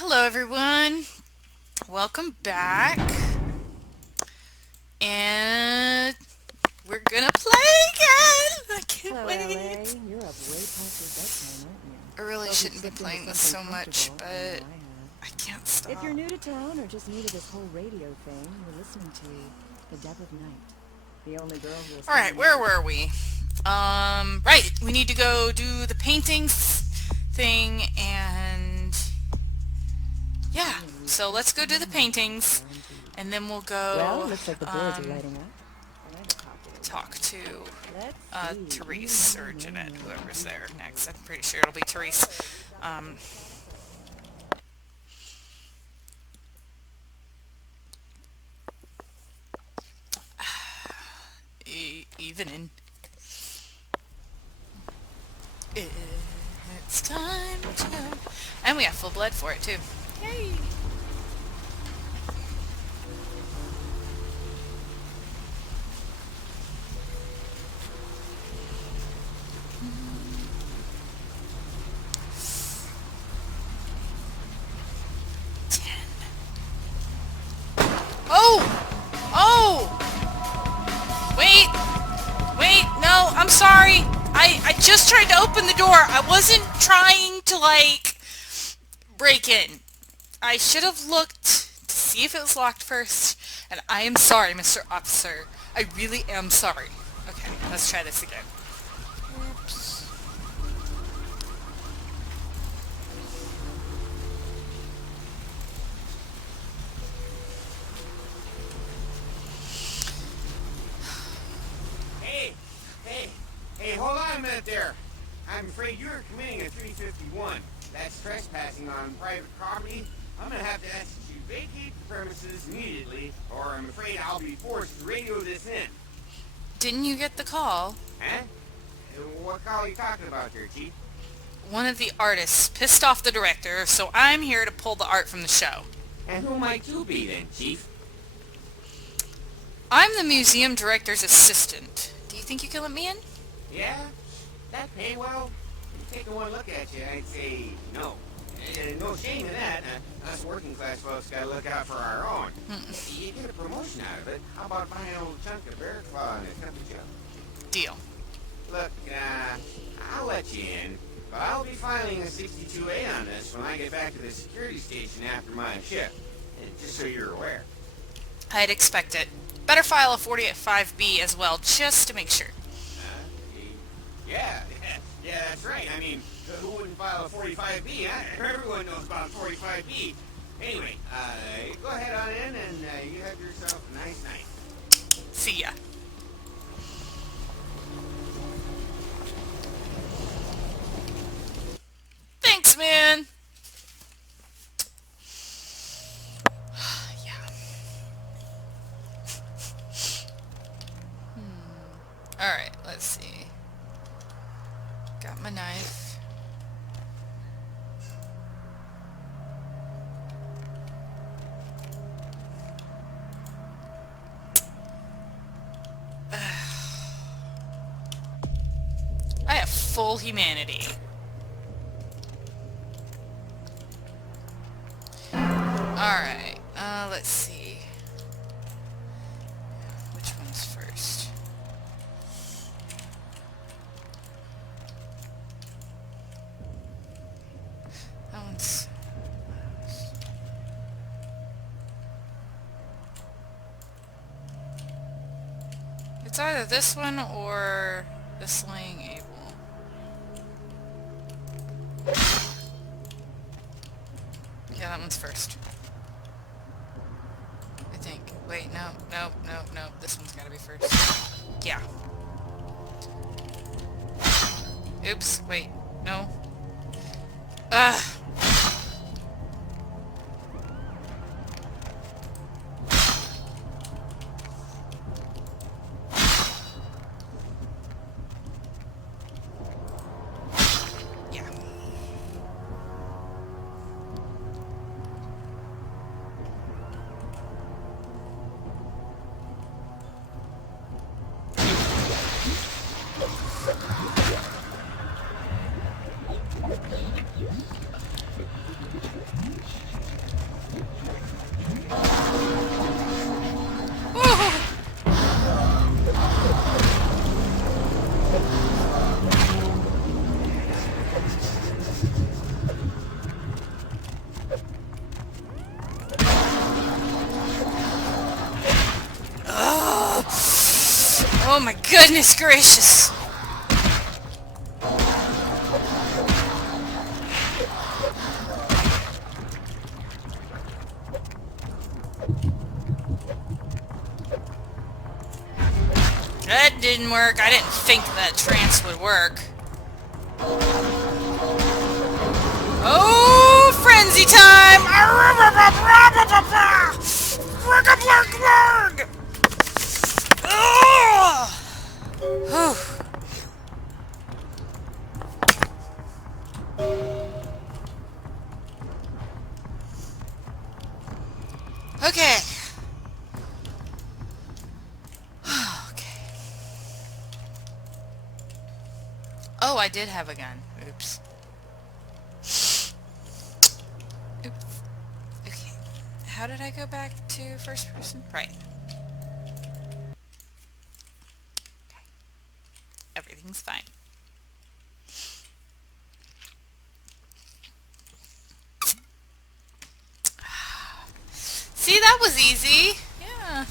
Hello everyone, welcome back, and we're gonna play again! I can't Hello, wait! LA. You're up way past your bedtime, aren't you? I really Hope you've shouldn't be slipped into playing this something so much, comfortable. I know but I have. I can't If you're stop. new to town or just new to this whole radio thing, you're listening to The Depth of Night. The only girl who will stand Alright, the where night. were we? Right, we need to go do the paintings thing, and yeah, Me and you so let's just go do the might paintings, guarantee. and then we'll Well, go, looks like the boards are lighting up. And I have a cocktail talk ready. to Let's see. Therese or Jeanette, whoever's there next. I'm pretty sure it'll be Therese. Um, Evening. It's time to go. And we have full blood for it too. Yay! Oh! Oh! Wait! Wait, no, I'm sorry. I just tried to open the door. I wasn't trying to, like, break in. I should have looked to see if it was locked first. And I am sorry, Mr. Officer. I really am sorry. Okay, let's try this again. Oops. Hey, hey, hey, hold on a minute there. I'm afraid you're committing a 351. That's trespassing on private property. I'm gonna have to ask you to vacate the premises immediately, or I'm afraid I'll be forced to radio this in. Didn't you get the call? Huh? What call are you talking about there, Chief? One of the artists pissed off the director, so I'm here to pull the art from the show. And who might you be then, Chief? I'm the museum director's assistant. Do you think you can let me in? Yeah? That pay well? Taking one look at you, I'd say no. No shame in that. Us working class folks gotta look out for our own. You get a promotion out of it. How about buying a little chunk of bear claw and a cup of joe? Deal. Look, I'll let you in, but I'll be filing a 62A on this when I get back to the security station after my shift. Just so you're aware. I'd expect it. Better file a 45B as well, just to make sure. Uh, yeah, yeah, that's right. I mean, who wouldn't file a 45B? Huh? Everyone knows about 45B. Anyway, go ahead on in and you have yourself a nice night. See ya. Thanks, man! Yeah. Alright, let's see. Got my knife. I have full humanity. Alright, let's see. Which one's first? That one's... It's either this one or the Slaying Abel. Yeah, that one's first. I think. Wait, no, no, no, no. This one's gotta be first. Yeah. Oops, wait. No. Ugh. Yeah. Oh my goodness gracious! That didn't work. I didn't think that trance would work. Oh, frenzy time! Okay. Okay. Oh, I did have a gun. Oops. Oops. Okay. How did I go back to first person? Right. Okay. Everything's fine. See, that was easy. Yeah.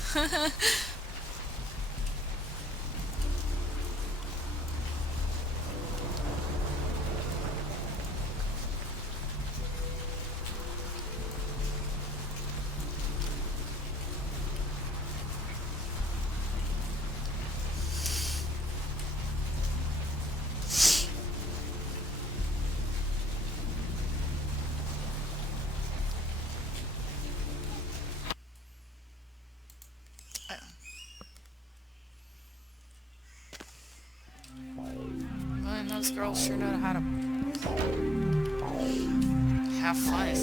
Man, those girls sure know how to have fun.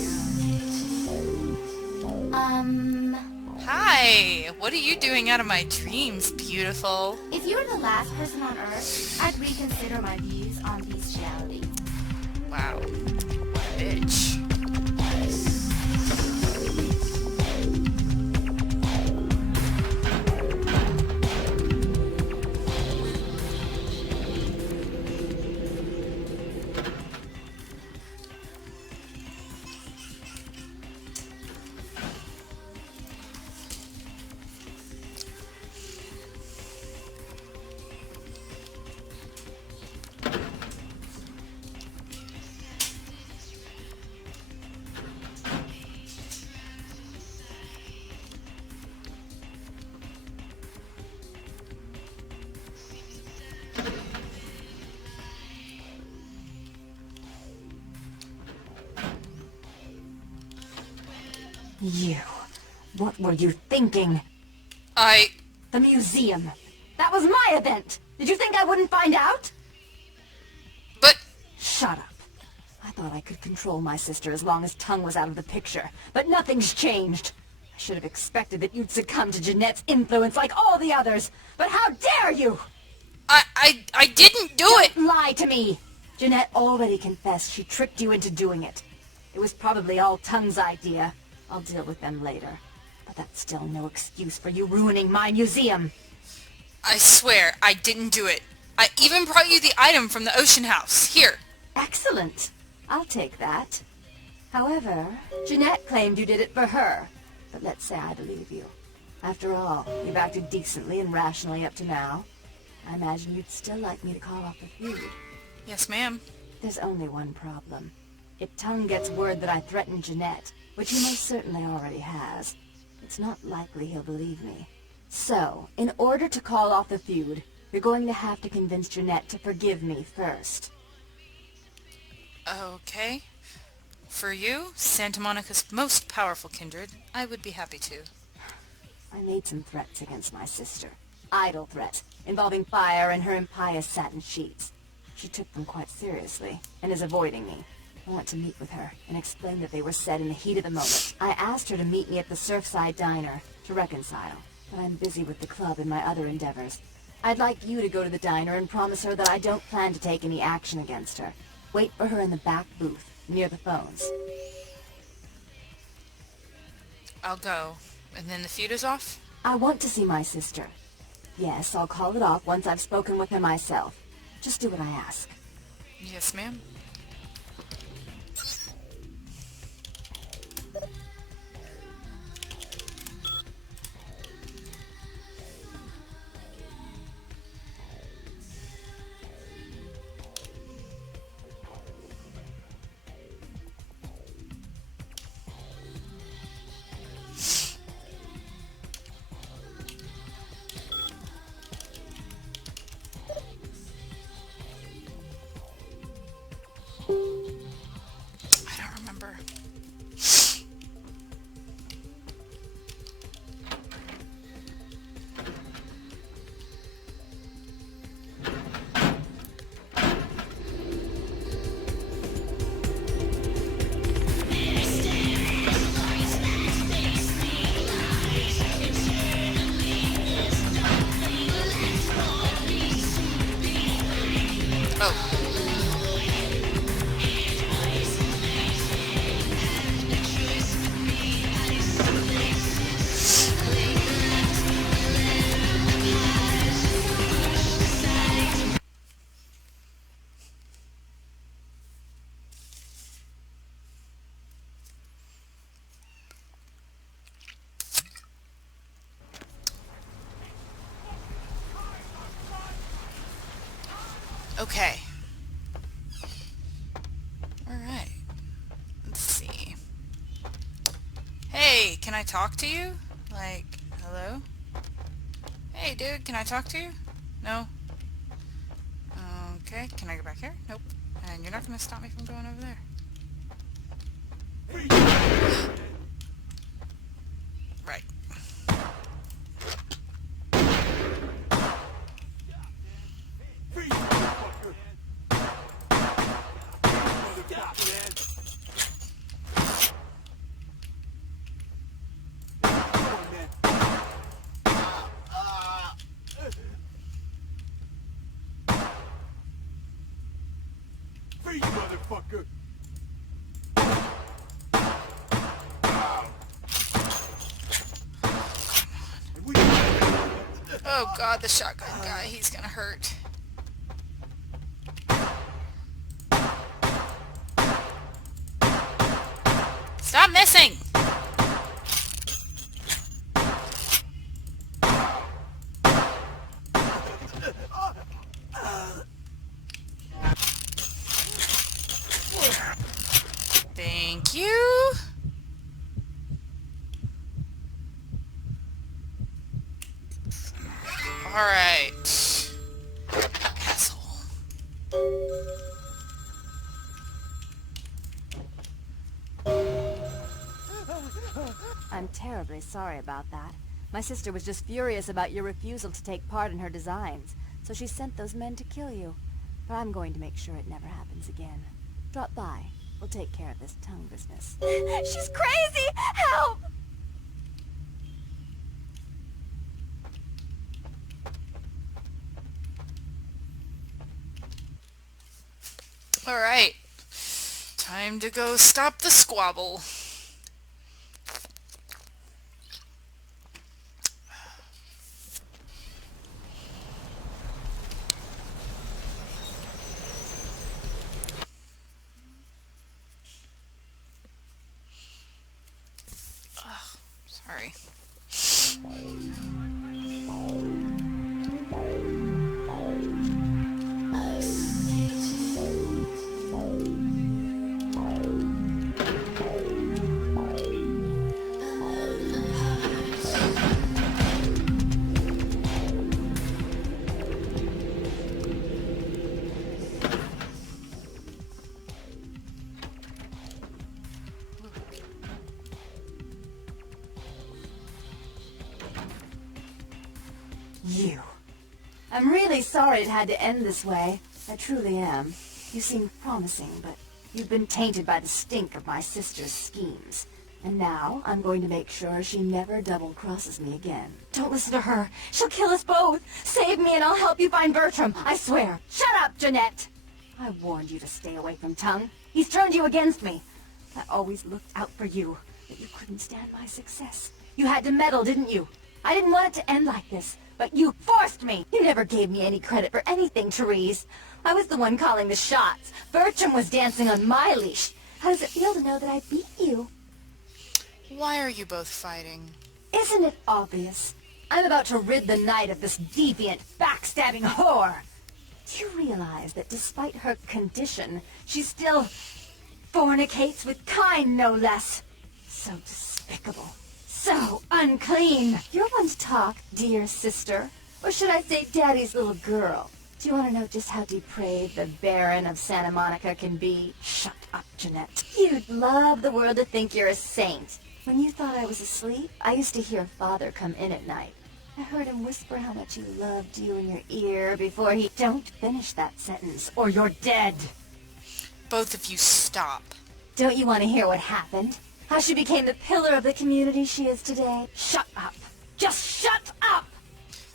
Hi! What are you doing out of my dreams, beautiful? If you were the last person on Earth, I'd reconsider my views on bestiality. Wow. What a bitch. You. What were you thinking? The museum. That was my event. Did you think I wouldn't find out? But... Shut up. I thought I could control my sister as long as Tongue was out of the picture. But nothing's changed. I should have expected that you'd succumb to Jeanette's influence like all the others. But how dare you! I didn't do it! Don't lie to me! Jeanette already confessed she tricked you into doing it. It was probably all Tongue's idea. I'll deal with them later. But that's still no excuse for you ruining my museum. I swear, I didn't do it. I even brought you the item from the ocean house. Here. Excellent. I'll take that. However, Jeanette claimed you did it for her. But let's say I believe you. After all, you've acted decently and rationally up to now. I imagine you'd still like me to call off the feud. Yes, ma'am. There's only one problem. If Tongue gets word that I threatened Jeanette, which he most certainly already has, it's not likely he'll believe me. So, in order to call off the feud, you're going to have to convince Jeanette to forgive me first. Okay. For you, Santa Monica's most powerful kindred, I would be happy to. I made some threats against my sister. Idle threats, involving fire and her impious satin sheets. She took them quite seriously, and is avoiding me. I want to meet with her, and explain that they were said in the heat of the moment. I asked her to meet me at the Surfside Diner, to reconcile, but I'm busy with the club and my other endeavors. I'd like you to go to the diner and promise her that I don't plan to take any action against her. Wait for her in the back booth, near the phones. I'll go. And then the feud is off? I want to see my sister. Yes, I'll call it off once I've spoken with her myself. Just do what I ask. Yes, ma'am. Okay. Alright. Let's see. Hey, can I talk to you? Like, hello? Hey, dude, can I talk to you? No? Okay, can I go back here? Nope. And you're not gonna stop me from going over there. Right. Free, motherfucker! Oh god, the shotgun guy, he's gonna hurt. Stop missing! Thank you. Alright. Asshole. I'm terribly sorry about that. My sister was just furious about your refusal to take part in her designs, so she sent those men to kill you. But I'm going to make sure it never happens again. Drop by. We'll take care of this tongue business. She's crazy! Help! Alright. Time to go stop the squabble. Ugh, sorry. You. I'm really sorry it had to end this way. I truly am. You seemed promising, but you've been tainted by the stink of my sister's schemes. And now I'm going to make sure she never double-crosses me again. Don't listen to her. She'll kill us both. Save me and I'll help you find Bertram. I swear. Shut up, Jeanette. I warned you to stay away from Tongue. He's turned you against me. I always looked out for you, but you couldn't stand my success. You had to meddle, didn't you? I didn't want it to end like this, but you forced me. You never gave me any credit for anything, Therese. I was the one calling the shots. Bertram was dancing on my leash. How does it feel to know that I beat you? Why are you both fighting? Isn't it obvious? I'm about to rid the night of this deviant, backstabbing whore. Do you realize that despite her condition, she still fornicates with kind, no less? So despicable. So unclean. You're one to talk, dear sister. Or should I say daddy's little girl? Do you want to know just how depraved the Baron of Santa Monica can be? Shut up, Jeanette. You'd love the world to think you're a saint. When you thought I was asleep, I used to hear Father come in at night. I heard him whisper how much he loved you in your ear before he... Don't finish that sentence, or you're dead. Both of you stop. Don't you want to hear what happened? How she became the pillar of the community she is today? Shut up. Just shut up!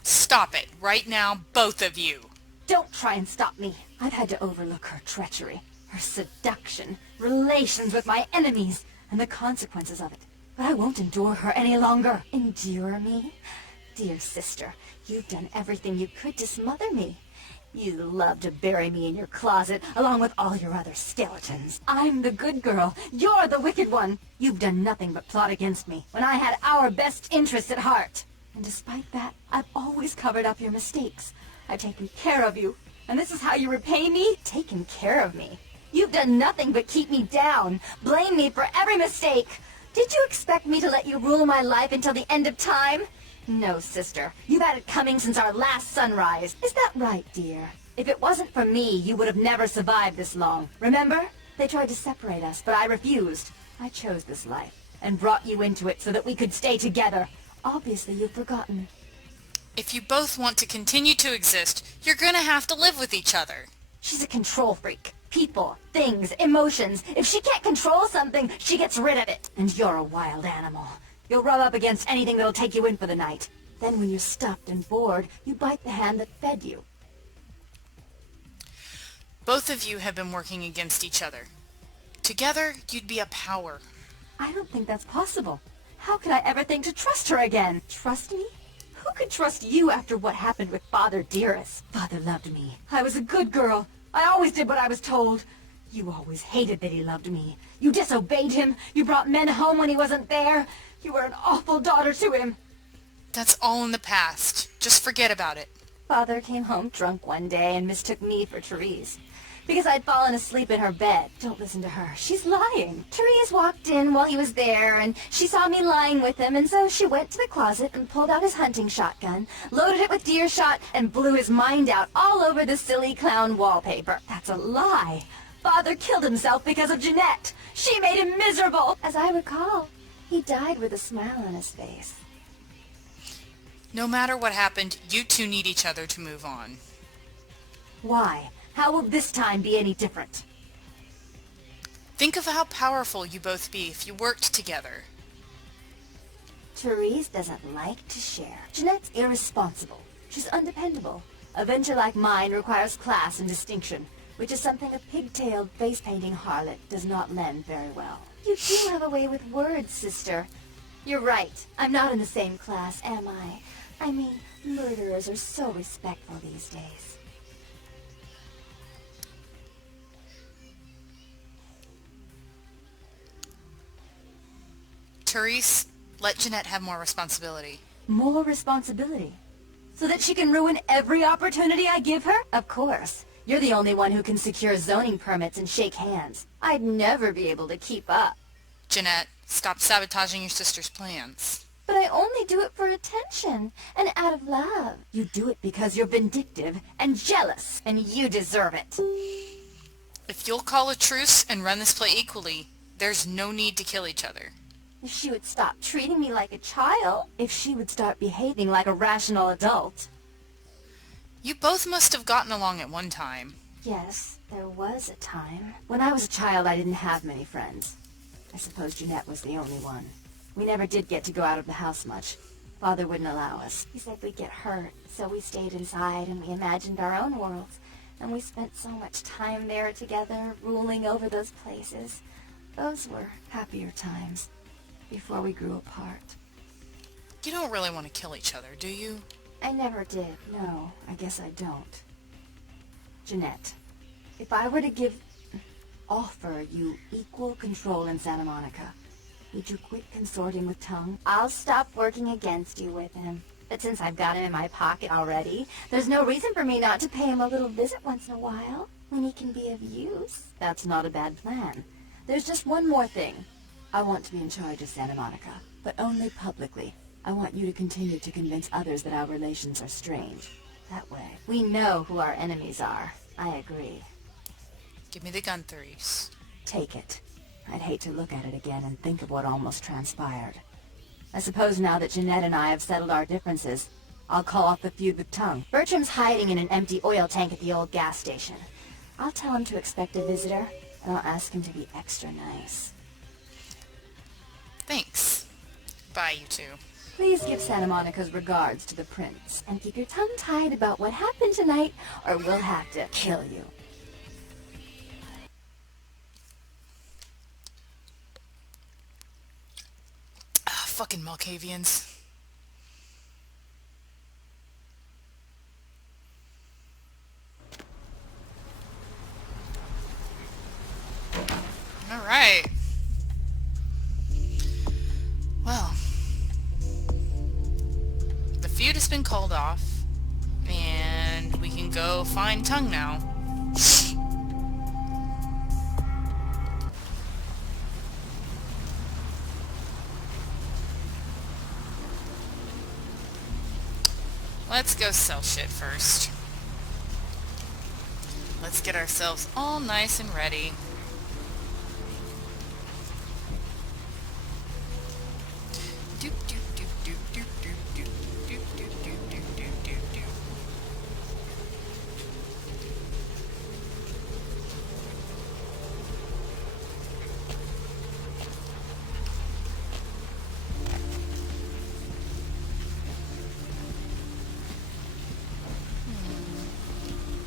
Stop it, right now, both of you. Don't try and stop me. I've had to overlook her treachery, her seduction, relations with my enemies, and the consequences of it. But I won't endure her any longer. Endure me? Dear sister, you've done everything you could to smother me. You love to bury me in your closet, along with all your other skeletons. I'm the good girl. You're the wicked one. You've done nothing but plot against me, when I had our best interests at heart. And despite that, I've always covered up your mistakes. I've taken care of you, And this is how you repay me? Taking care of me. You've done nothing but keep me down, blame me for every mistake. Did you expect me to let you rule my life until the end of time? No, sister. You've had it coming since our last sunrise. Is that right, dear? If it wasn't for me, you would have never survived this long. Remember? They tried to separate us, but I refused. I chose this life, and brought you into it so that we could stay together. Obviously, you've forgotten. If you both want to continue to exist, you're gonna have to live with each other. She's a control freak. People, things, emotions. If she can't control something, she gets rid of it. And you're a wild animal. You'll rub up against anything that'll take you in for the night. Then when you're stuffed and bored, you bite the hand that fed you. Both of you have been working against each other. Together, you'd be a power. I don't think that's possible. How could I ever think to trust her again? Trust me? Who could trust you after what happened with Father Dearest? Father loved me. I was a good girl. I always did what I was told. You always hated that he loved me. You disobeyed him. You brought men home when he wasn't there. You were an awful daughter to him. That's all in the past. Just forget about it. Father came home drunk one day and mistook me for Therese. Because I'd fallen asleep in her bed. Don't listen to her. She's lying. Therese walked in while he was there, and she saw me lying with him, and so she went to the closet and pulled out his hunting shotgun, loaded it with deer shot, and blew his mind out all over the silly clown wallpaper. That's a lie. Father killed himself because of Jeanette. She made him miserable. As I recall, he died with a smile on his face. No matter what happened, you two need each other to move on. Why? How will this time be any different? Think of how powerful you both be if you worked together. Therese doesn't like to share. Jeanette's irresponsible. She's undependable. A venture like mine requires class and distinction, which is something a pigtailed, face-painting harlot does not lend very well. You do have a way with words, sister. You're right. I'm not in the same class, am I? I mean, murderers are so respectful these days. Therese, let Jeanette have more responsibility. More responsibility? So that she can ruin every opportunity I give her? Of course. You're the only one who can secure zoning permits and shake hands. I'd never be able to keep up. Jeanette, stop sabotaging your sister's plans. But I only do it for attention and out of love. You do it because you're vindictive and jealous, and you deserve it. If you'll call a truce and run this play equally, there's no need to kill each other. If she would stop treating me like a child. If she would start behaving like a rational adult. You both must have gotten along at one time. Yes, there was a time. When I was a child, I didn't have many friends. I suppose Jeanette was the only one. We never did get to go out of the house much. Father wouldn't allow us. He said we'd get hurt, so we stayed inside and we imagined our own worlds. And we spent so much time there together, ruling over those places. Those were happier times. Before we grew apart. You don't really want to kill each other, do you? I never did, no. I guess I don't. Jeanette, if I were to offer you equal control in Santa Monica, would you quit consorting with Tongue? I'll stop working against you with him. But since I've got him in my pocket already, there's no reason for me not to pay him a little visit once in a while, when he can be of use. That's not a bad plan. There's just one more thing. I want to be in charge of Santa Monica, but only publicly. I want you to continue to convince others that our relations are strange. That way, we know who our enemies are. I agree. Give me the gun, Therese. Take it. I'd hate to look at it again and think of what almost transpired. I suppose now that Jeanette and I have settled our differences, I'll call off the feud with Tongue. Bertram's hiding in an empty oil tank at the old gas station. I'll tell him to expect a visitor, and I'll ask him to be extra nice. Thanks. Bye, you two. Please give Santa Monica's regards to the prince, and keep your tongue tied about what happened tonight, or we'll have to kill you. Ah, fucking Malkavians. Alright. Well, the feud has been called off, and we can can go find Tongue now. Let's go sell shit first. Let's get ourselves all nice and ready. Doop doop doop doop doop doop doop doop doop doop doop doop doop.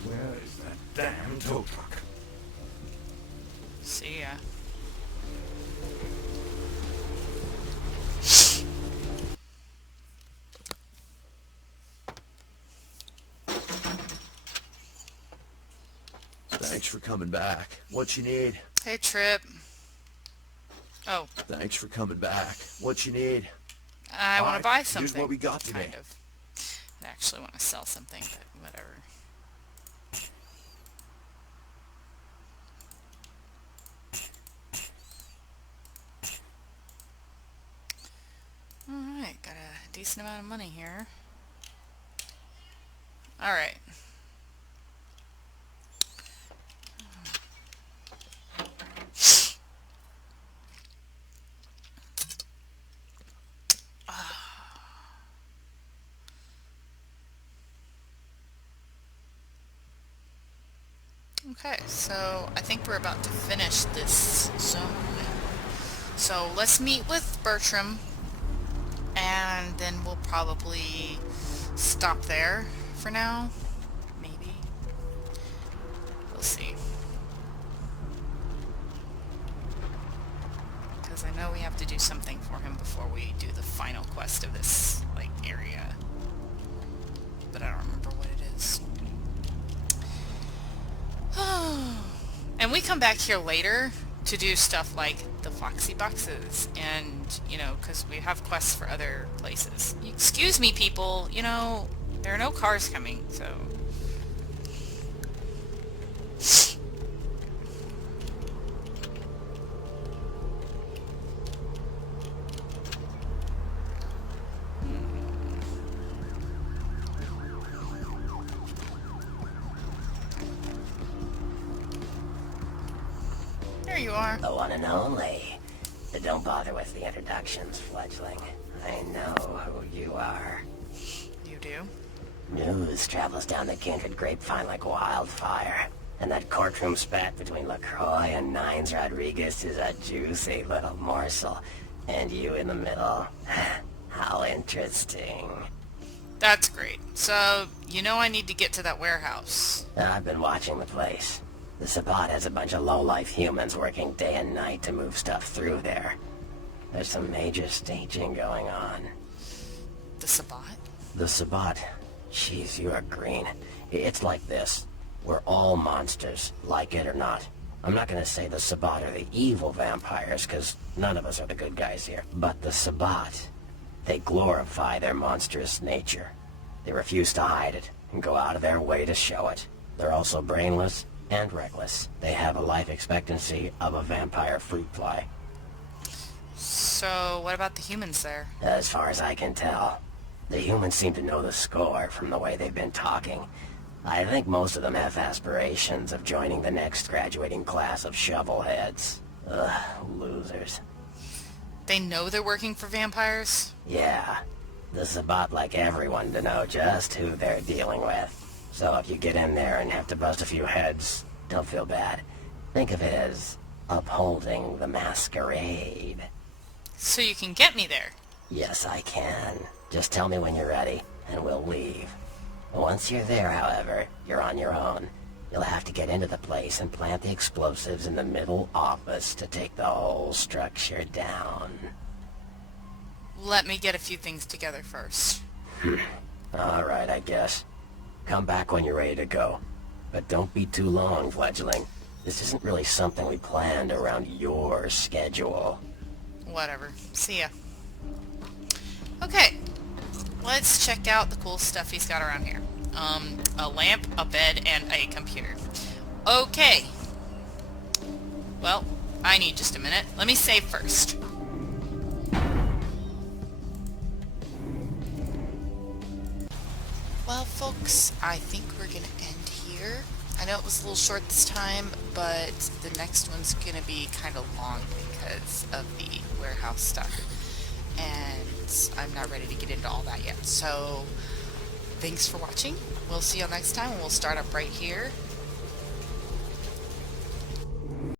Where is that damn tow truck? See ya. Thanks for coming back. What you need? Hey, Trip. Oh, Thanks for coming back. What you need? I want Alright, to buy here's something. what we got today. Kind of. I actually want to sell something, but whatever. Alright, got a decent amount of money here. Alright. Okay, so I think we're about to finish this zone. So let's meet with Bertram, and then we'll probably stop there for now. Maybe. We'll see. Because I know we have to do something for him before we do the final quest of this, like, area. But I don't remember what it is. And we come back here later to do stuff like the Foxy Boxes and, you know, because we have quests for other places. Excuse me, people, you know, there are no cars coming, so... There you are. The one and only. But don't bother with the introductions, fledgling. I know who you are. You do? News travels down the kindred grapevine like wildfire. And that courtroom spat between LaCroix and Nines Rodriguez is a juicy little morsel. And you in the middle. How interesting. That's great. So, you know I need to get to that warehouse. I've been watching the place. The Sabbat has a bunch of low-life humans working day and night to move stuff through there. There's some major staging going on. The Sabbat? The Sabbat. Jeez, you are green. It's like this. We're all monsters, like it or not. I'm not gonna say the Sabbat are the evil vampires, because none of us are the good guys here. But the Sabbat, they glorify their monstrous nature. They refuse to hide it, and go out of their way to show it. They're also brainless and reckless. They have a life expectancy of a vampire fruit fly. So, what about the humans there? As far as I can tell, the humans seem to know the score from the way they've been talking. I think most of them have aspirations of joining the next graduating class of shovelheads. Ugh, losers. They know they're working for vampires? Yeah, the Sabbat like everyone to know just who they're dealing with. So if you get in there and have to bust a few heads, don't feel bad. Think of it as upholding the masquerade. So you can get me there? Yes, I can. Just tell me when you're ready, and we'll leave. Once you're there, however, you're on your own. You'll have to get into the place and plant the explosives in the middle office to take the whole structure down. Let me get a few things together first. Alright, I guess. Come back when you're ready to go. But don't be too long, fledgling. This isn't really something we planned around your schedule. Whatever. See ya. Okay. Let's check out the cool stuff he's got around here. A lamp, a bed, and a computer. Okay. Well, I need just a minute. Let me save first. Well, folks, I think we're going to end here. I know it was a little short this time, but the next one's going to be kind of long because of the warehouse stuff. And I'm not ready to get into all that yet. So, thanks for watching. We'll see you next time, and we'll start up right here.